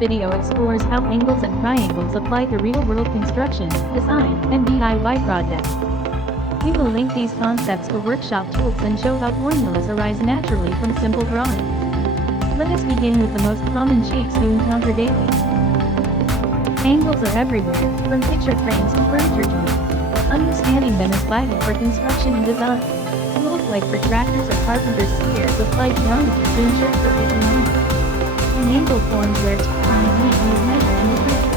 video explores how angles and triangles apply to real-world construction, design, and DIY projects. We will link these concepts for workshop tools and show how formulas arise naturally from simple drawing. Let us begin with the most common shapes you encounter daily. Angles are everywhere, from picture frames to furniture tools. Understanding them is vital for construction and design. Tools like retractors or carpenter's spheres apply geometry to ensure perfect alignment. An angle forms where two lines meet and is measured in the distance.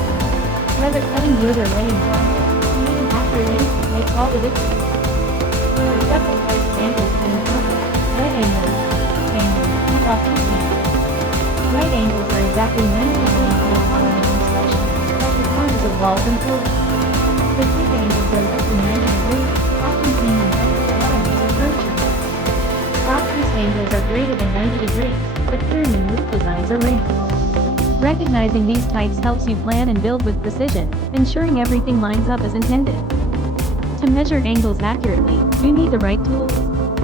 Whether cutting wood or laying tile, even accurate angles make all the difference. There are several types of angles that encompass right angles, and obtuse angles. Right angles are exactly 90 degrees in a column in construction, like the corners of walls and floors. Acute angles are less than 90 degrees, often seen in elements or furniture. Obtuse angles are greater than 90 degrees, but pyramid roof designs are rare. Recognizing these types helps you plan and build with precision, ensuring everything lines up as intended. To measure angles accurately, you need the right tools.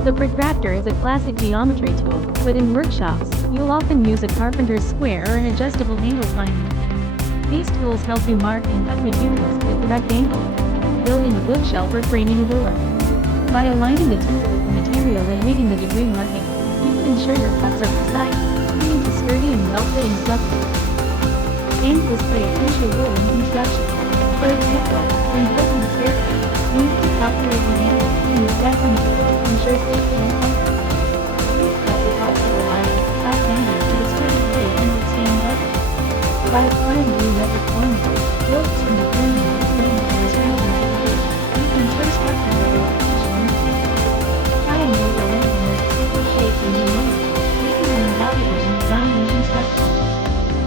The protractor is a classic geometry tool, but in workshops, you'll often use a carpenter's square or an adjustable angle finder. These tools help you mark and cut materials at the correct angle, building a bookshelf or framing a door. By aligning the tool with the material and reading the degree marking, you can ensure your cuts are precise, leading to sturdy and well-fitting structures. Angles play a crucial role in construction. For example, when building a staircase, you need to calculate the angle between the steps and the floor to ensure safety and comfort. These cuts is also rely on precise angles to sturdy weight and withstand weather. By applying geometric formulas, built from the pyramid and standing on the surrounding you can ensure structural orientation. Triangles are one of the most simple shapes in geometry, making them invaluable in design and construction.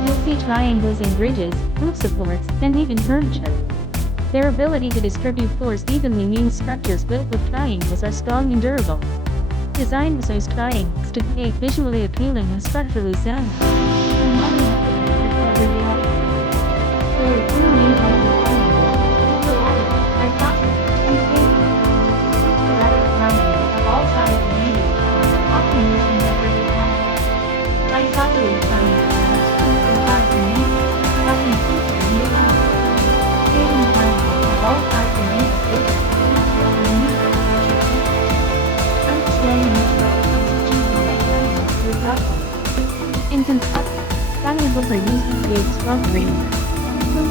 You'll see triangles in bridges, roof supports, and even furniture. Their ability to distribute force evenly means structures built with triangles are strong and durable. Design with those triangles to create visually appealing and structurally sound. In construction, triangles are used to create strong frameworks.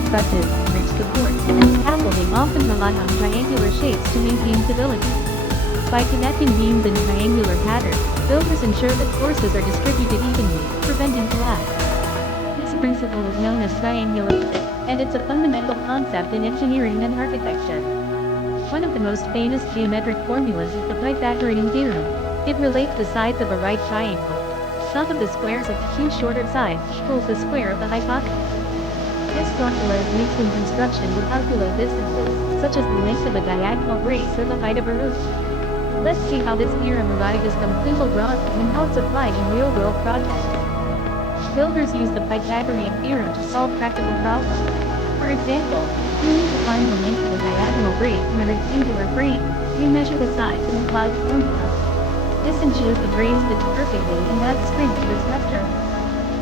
Trusses, rich supports, and scaffolding often rely on triangular shapes to maintain stability. By connecting beams in triangular patterns, builders ensure that forces are distributed evenly, preventing collapse. This principle is known as triangulation, and it's a fundamental concept in engineering and architecture. One of the most famous geometric formulas is the Pythagorean theorem. It relates the sides of a right triangle. Sum of the squares of the two shorter sides equals the square of the hypotenuse. This formula is used in construction to calculate distances, such as the length of a diagonal brace or the height of a roof. Let's see how this theorem arrived as simple drawings and how it's applied in real-world projects. Builders use the Pythagorean theorem to solve practical problems. For example, you need to find the length of a diagonal brace in a rectangular frame. You measure the sides and apply the formula. This ensures the brace fits perfectly and adds strength to the structure.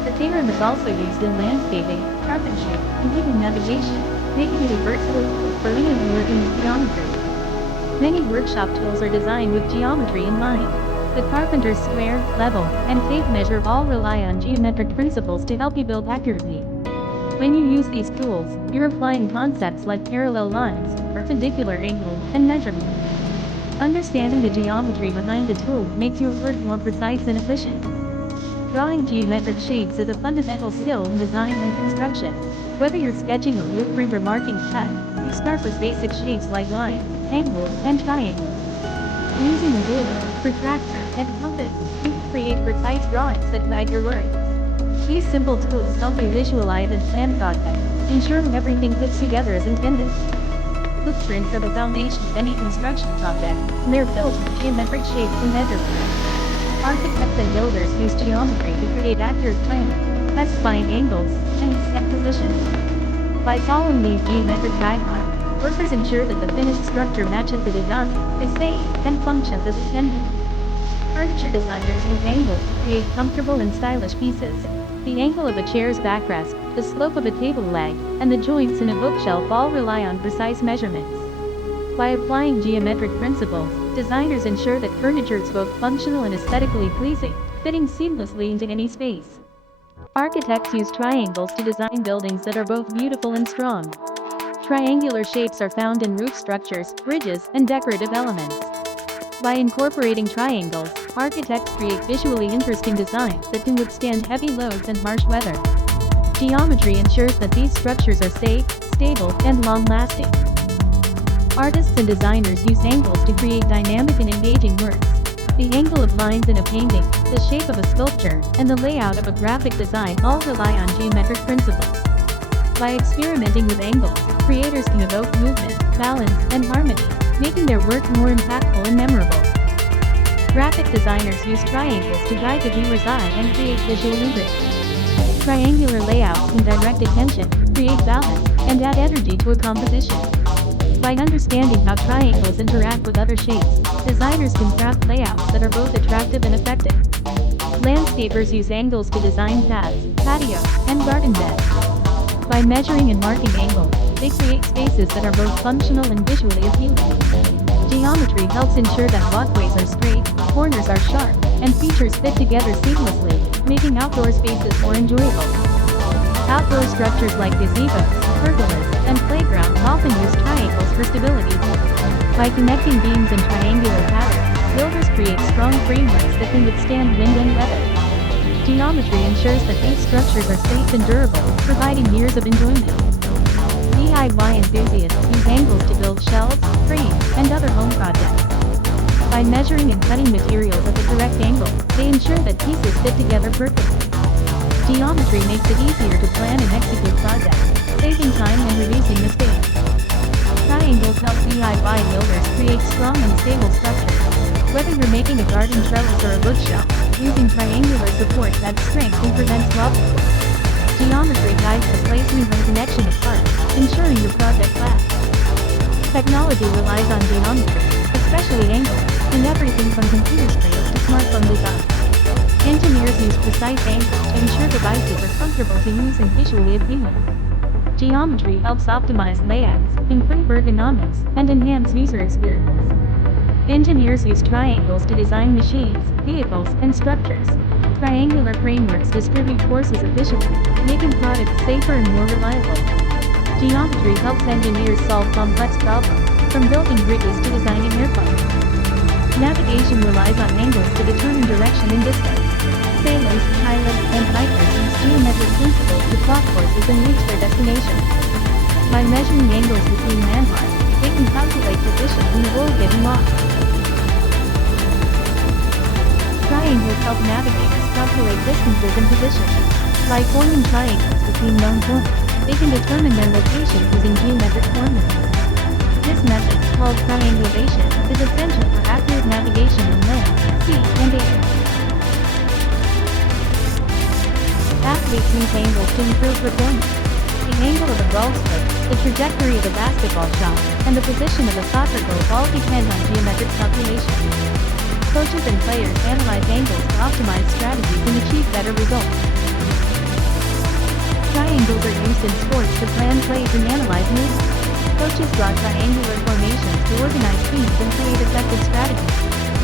The theorem is also used in landscaping, carpentry, and even navigation, making it a versatile tool for anyone working with geometry. Many workshop tools are designed with geometry in mind. The carpenter's square, level, and tape measure all rely on geometric principles to help you build accurately. When you use these tools, you're applying concepts like parallel lines, perpendicular angles, and measurement. Understanding the geometry behind the tool makes your work more precise and efficient. Drawing geometric shapes is a fundamental skill in design and construction. Whether you're sketching a blueprint or marking a cut, you start with basic shapes like lines, angles, and triangles. Using a ruler, protractor, and compass, you can create precise drawings that guide your work. These simple tools help you visualize and plan projects, ensuring everything fits together as intended. Blueprints are the foundation of any construction project, and they're built with geometric shapes and measurements. Architects and builders use geometry to create accurate plans, specifying angles, and set positions. By following these geometric guidelines, workers ensure that the finished structure matches the design, is safe, and functions as intended. Furniture designers use angles to create comfortable and stylish pieces. The angle of a chair's backrest, the slope of a table leg, and the joints in a bookshelf all rely on precise measurements. By applying geometric principles, designers ensure that furniture is both functional and aesthetically pleasing, fitting seamlessly into any space. Architects use triangles to design buildings that are both beautiful and strong. Triangular shapes are found in roof structures, bridges, and decorative elements. By incorporating triangles, architects create visually interesting designs that can withstand heavy loads and harsh weather. Geometry ensures that these structures are safe, stable, and long-lasting. Artists and designers use angles to create dynamic and engaging works. The angle of lines in a painting, the shape of a sculpture, and the layout of a graphic design all rely on geometric principles. By experimenting with angles, creators can evoke movement, balance, and harmony, making their work more impactful and memorable. Graphic designers use triangles to guide the viewer's eye and create visual interest. Triangular layouts can direct attention, create balance, and add energy to a composition. By understanding how triangles interact with other shapes, designers can craft layouts that are both attractive and effective. Landscapers use angles to design paths, patios, and garden beds. By measuring and marking angles, they create spaces that are both functional and visually appealing. Geometry helps ensure that walkways are straight, corners are sharp, and features fit together seamlessly, making outdoor spaces more enjoyable. Outdoor structures like gazebos, pergolas, and playgrounds often use triangles for stability. By connecting beams in triangular patterns, builders create strong frameworks that can withstand wind and weather. Geometry ensures that these structures are safe and durable, providing years of enjoyment. DIY enthusiasts use angles to build shelves, frames, and other home projects. By measuring and cutting materials at the correct angle, they ensure that pieces fit together perfectly. Geometry makes it easier to plan and execute projects, saving time and reducing mistakes. Triangles help DIY builders create strong and stable structures. Whether you're making a garden trellis or a bookshelf, using triangular support adds strength and prevents wobbling. Geometry guides the placement and connection of parts, ensuring your project lasts. Technology relies on geometry, especially angles, in everything from computer screens to smartphone design. Engineers use precise angles to ensure devices are comfortable to use and visually appealing. Geometry helps optimize layouts, improve ergonomics, and enhance user experience. Engineers use triangles to design machines, vehicles, and structures. Triangular frameworks distribute forces efficiently, making products safer and more reliable. Geometry helps engineers solve complex problems, from building bridges to designing airplanes. Navigation relies on angles to determine direction and distance. Sailors, pilots, and hikers use geometric principles to plot courses and reach their destinations. By measuring angles between landmarks, they can calculate position and avoid getting lost. Triangles help navigators calculate distances and positions. By forming triangles between known points, they can determine their location using geometric formulas. This method, called triangulation, is essential for accurate navigation in land, sea, and air. Athletes use angles to improve performance. The angle of a golf swing, the trajectory of a basketball shot, and the position of a soccer goal all depend on geometric calculations. Coaches and players analyze angles to optimize strategies and achieve better results. Triangles are used in sports to plan plays and analyze moves. Coaches draw triangular formations to organize teams and create effective strategies.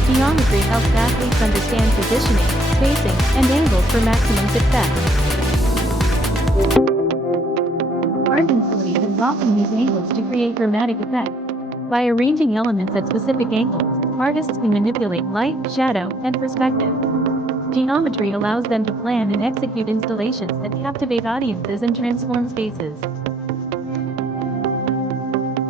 Geometry helps athletes understand positioning, spacing, and angles for maximum success. Art installations often use angles to create dramatic effect. By arranging elements at specific angles, artists can manipulate light, shadow, and perspective. Geometry allows them to plan and execute installations that captivate audiences and transform spaces.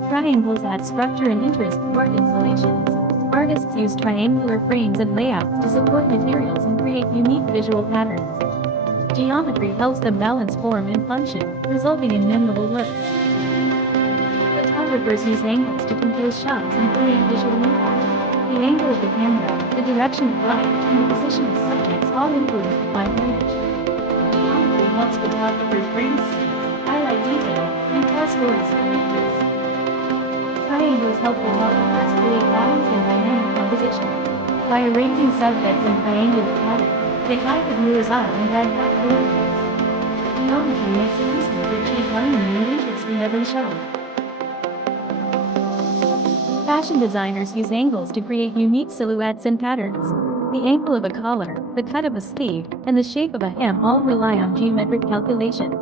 Triangles add structure and interest to art installations. Artists use triangular frames and layouts to support materials and create unique visual patterns. Geometry helps them balance form and function, resulting in memorable works. Photographers use angles to compose shots and create visual impact. The angle of the camera, the direction of light, and the position of subjects all influence the final image. Geometry helps photographers frame scenes, highlight detail, and tell stories through images. Triangles help photographers create balance and dynamic composition. By arranging subjects in triangular patterns, they guide the viewer's eye and add depth to images. Geometry makes it easy to achieve harmony and interest in every show. Fashion designers use angles to create unique silhouettes and patterns. The angle of a collar, the cut of a sleeve, and the shape of a hem all rely on geometric calculations.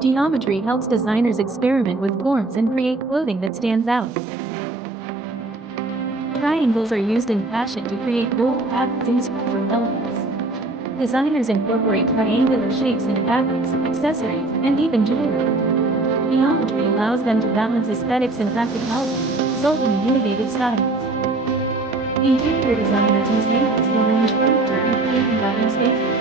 Geometry helps designers experiment with forms and create clothing that stands out. Triangles are used in fashion to create bold patterns and sculptural elements. Designers incorporate triangular shapes in fabrics, accessories, and even jewelry. Geometry allows them to balance aesthetics and practicality, resulting in innovative styles. Interior designers use angles to arrange furniture and create inviting spaces.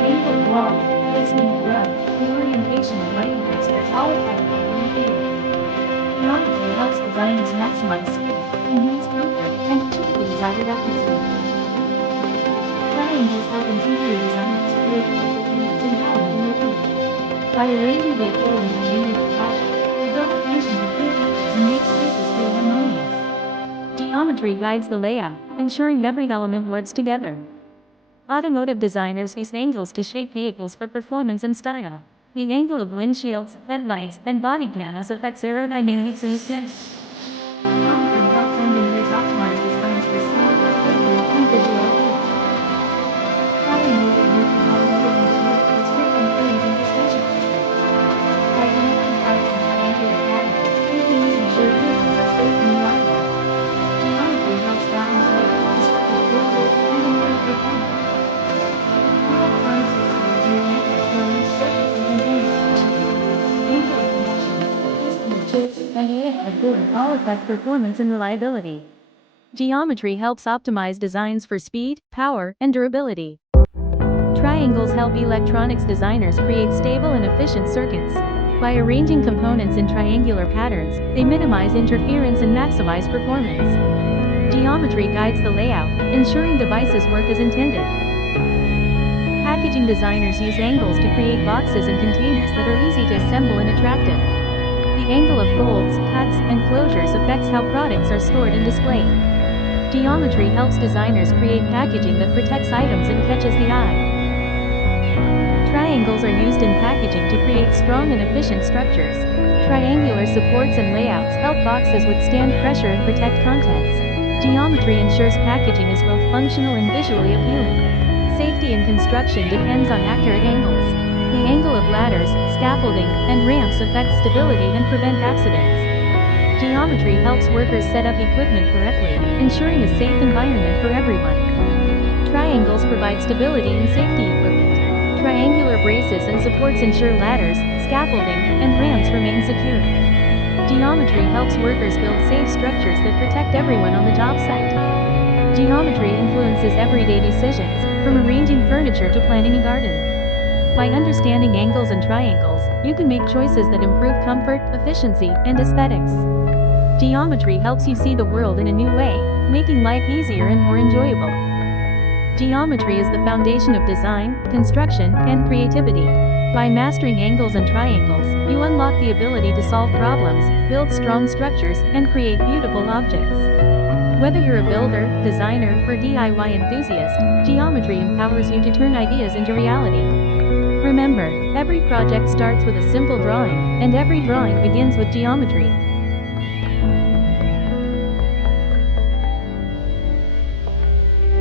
Angled walls, placement of rugs, and orientation of lighting fixtures all apply to the interior. Geometry helps designers maximize speed, enhance comfort, and achieve the desired atmosphere. Triangles help interior designers create comfort and balance in their home. By arranging decor in an angular pattern, they build tension to clear edges and make spaces feel harmonious. Geometry guides the layout, ensuring every element works together. Automotive designers use angles to shape vehicles for performance and style. The angle of windshields, headlights, and body panels affects aerodynamics and aesthetics. Geometry helps engineers optimize designs for speed, comfort, and visual appeal. Triangles are used in automotive materials, scripting frames, and suspension systems. By connecting parts in triangular patterns, engineers ensure vehicles are straight from the outset. Geometry helps balance weight, constructive forces, and inherent performance. Electronics systems use angles to arrange circuits and contain efficiency. Angular connections, placement of chips, and AI boards all affect performance and reliability. Geometry helps optimize designs for speed, power, and durability. Triangles help electronics designers create stable and efficient circuits. By arranging components in triangular patterns, they minimize interference and maximize performance. Geometry guides the layout, ensuring devices work as intended. Packaging designers use angles to create boxes and containers that are easy to assemble and attractive. The angle of folds, cuts, and closures affects how products are stored and displayed. Geometry helps designers create packaging that protects items and catches the eye. Triangles are used in packaging to create strong and efficient structures. Triangular supports and layouts help boxes withstand pressure and protect contents. Geometry ensures packaging is both functional and visually appealing. Safety in construction depends on accurate angles. The angle of ladders, scaffolding, and ramps affects stability and prevent accidents. Geometry helps workers set up equipment correctly, ensuring a safe environment for everyone. Triangles provide stability and safety equipment. Triangular braces and supports ensure ladders, scaffolding, and ramps remain secure. Geometry helps workers build safe structures that protect everyone on the job site. Geometry influences everyday decisions, from arranging furniture to planning a garden. By understanding angles and triangles, you can make choices that improve comfort, efficiency, and aesthetics. Geometry helps you see the world in a new way, making life easier and more enjoyable. Geometry is the foundation of design, construction, and creativity. By mastering angles and triangles, you unlock the ability to solve problems, build strong structures, and create beautiful objects. Whether you're a builder, designer, or DIY enthusiast, geometry empowers you to turn ideas into reality. Remember, every project starts with a simple drawing, and every drawing begins with geometry.